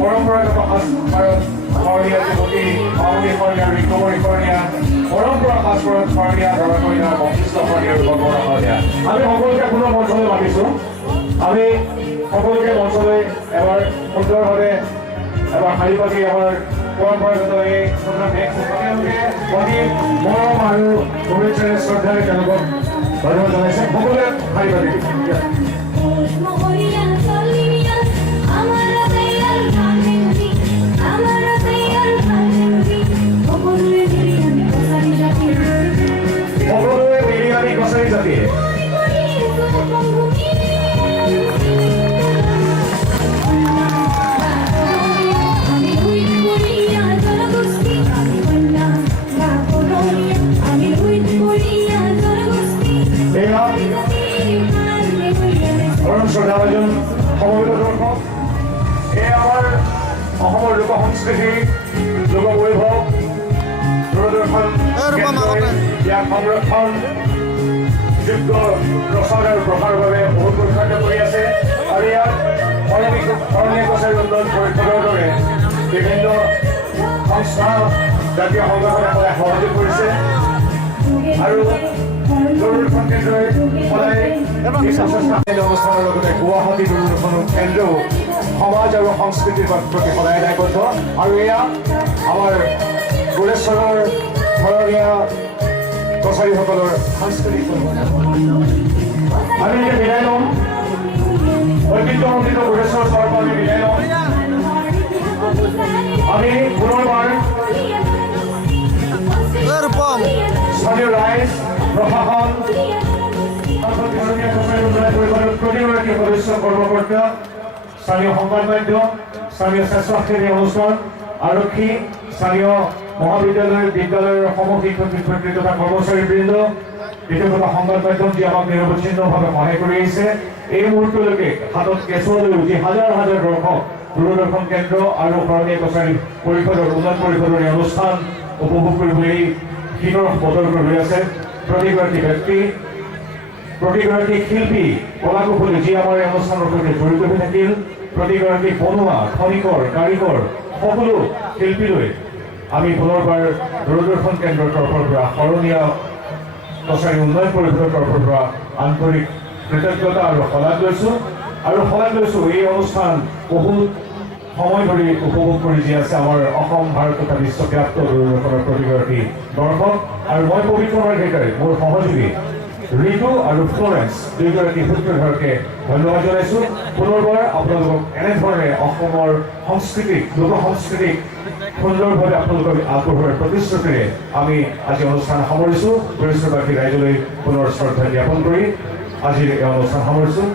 পৰম্পৰাগত সাজপাৰত শৰণীয়া যুৱতী মামনি শৰণীয়া ঋতুমণি শৰণীয়া পৰম্পৰা সাজপাৰত শৰণীয়া দৰা কইনাৰ বশিষ্ঠ শৰণীয়া বৰবৰা শৰণীয়া আমি সকলোকে পুনৰ মঞ্চলৈ মাতিছোঁ আমি সকলোকে মঞ্চলৈ এবাৰ সুন্দৰভাৱে এবাৰ শাৰী পাতি আমাৰ পৰম্পৰাগত এই তেওঁলোকে অতি মৰম আৰু শুভেচ্ছাৰে শ্ৰদ্ধাৰে তেওঁলোকক ধন্যবাদ জনাইছে সকলোৱে শাৰী পাতি সকলোৱে বিৰিয়ানী কছাৰী জাতি শ্ৰদ্ধাভাজন সমবেত দৰ্শক এই আমাৰ অসমৰ লোক সংস্কৃতি লোক বৈভৱ দূৰদৰ্শন ইয়াক সংৰক্ষণ যোগ্য প্ৰচাৰ আৰু প্ৰসাৰৰ বাবে বহুত উৎসাহিত কৰি আছে আৰু ইয়াত শৰণীয়া কছাৰী উন্নয়ন পৰিষদৰ দৰে বিভিন্ন সংস্থা জাতীয় সংগঠনে সদায় সহযোগ কৰিছে আৰু দূৰদৰ্শন কেন্দ্ৰই সদায় অনুষ্ঠানৰ লগতে গুৱাহাটী দূৰদৰ্শন কেন্দ্ৰও সমাজ আৰু সংস্কৃতিৰ প্ৰতি সদায় দায়বদ্ধ আৰু এয়া আমাৰ গোৰেশ্বৰৰ শৰণীয়া কছাৰীসকলৰ সাংস্কৃতিক আমি এতিয়া বিদায় ল'ম ঐতিহ্যমণ্ডিত গোৰেশ্বৰ চহৰৰ পৰা আমি বিদায় ল'ম আমি পুনৰবাৰ স্থানীয় ৰাইজ প্ৰশাসন প্ৰতিগৰাকী সদস্য কৰ্মকৰ্তা স্থানীয় সংবাদ মাধ্যম স্থানীয় স্বেচ্ছাসেৱী অনুষ্ঠান আৰক্ষী স্থানীয় মহাবিদ্যালয় বিদ্যালয়ৰ সমশিক্ষক শিক্ষয়িত্ৰী তথা কৰ্মচাৰীবৃন্দ দ্বিতীয়ত সংবাদ মাধ্যম যি আমাক নিৰৱচ্ছিন্নভাৱে সহায় কৰি আহিছে এই মুহূৰ্তলৈকে হাতত কেঁচুৱা লৈ উঠি হাজাৰ হাজাৰ দৰ্শক দূৰদৰ্শন কেন্দ্ৰ আৰু শৰণীয়া কছাৰী পৰিষদৰ উন্নয়ন পৰিষদৰ এই অনুষ্ঠান উপভোগ কৰিবলৈ শীতৰ বতৰ কৰি আছে প্ৰতিগৰাকী ব্যক্তি প্ৰতিগৰাকী শিল্পী কলাকুশলী যি আমাৰ এই অনুষ্ঠানৰ সৈতে জড়িত হৈ থাকিল প্ৰতিগৰাকী বনুৱা খনিকৰ কাৰিকৰ সকলো শিল্পীলৈ আমি পুনৰবাৰ দূৰদৰ্শন কেন্দ্ৰৰ তৰফৰ পৰা শৰণীয়া কছাৰী উন্নয়ন পৰিষদৰ তৰফৰ পৰা আন্তৰিক কৃতজ্ঞতা আৰু শলাগ লৈছোঁ এই অনুষ্ঠান বহুত সময় ধৰি উপভোগ কৰি যি আছে আমাৰ অসম ভাৰত তথা বিশ্বব্যাপ্ত দূৰদৰ্শনৰ প্ৰতিগৰাকী দৰ্শক আৰু মই পবিত্ৰ মাৰ্ঘেৰিটাৰে মোৰ সহযোগী ঋতু আৰু ফ্লৰেন্স দুয়োগৰাকী সূত্ৰধাৰকে ধন্যবাদ জনাইছোঁ পুনৰবাৰ আপোনালোকক এনেধৰণে অসমৰ সংস্কৃতিক লোক সংস্কৃতিক সুন্দৰভাৱে আপোনালোকক আগবঢ়োৱাৰ প্ৰতিশ্ৰুতিৰে আমি আজি অনুষ্ঠান সামৰিছোঁ গোৰেশ্বৰবাসী ৰাইজলৈ পুনৰ শ্ৰদ্ধা জ্ঞাপন কৰি আজিৰ এই অনুষ্ঠান সামৰিছোঁ।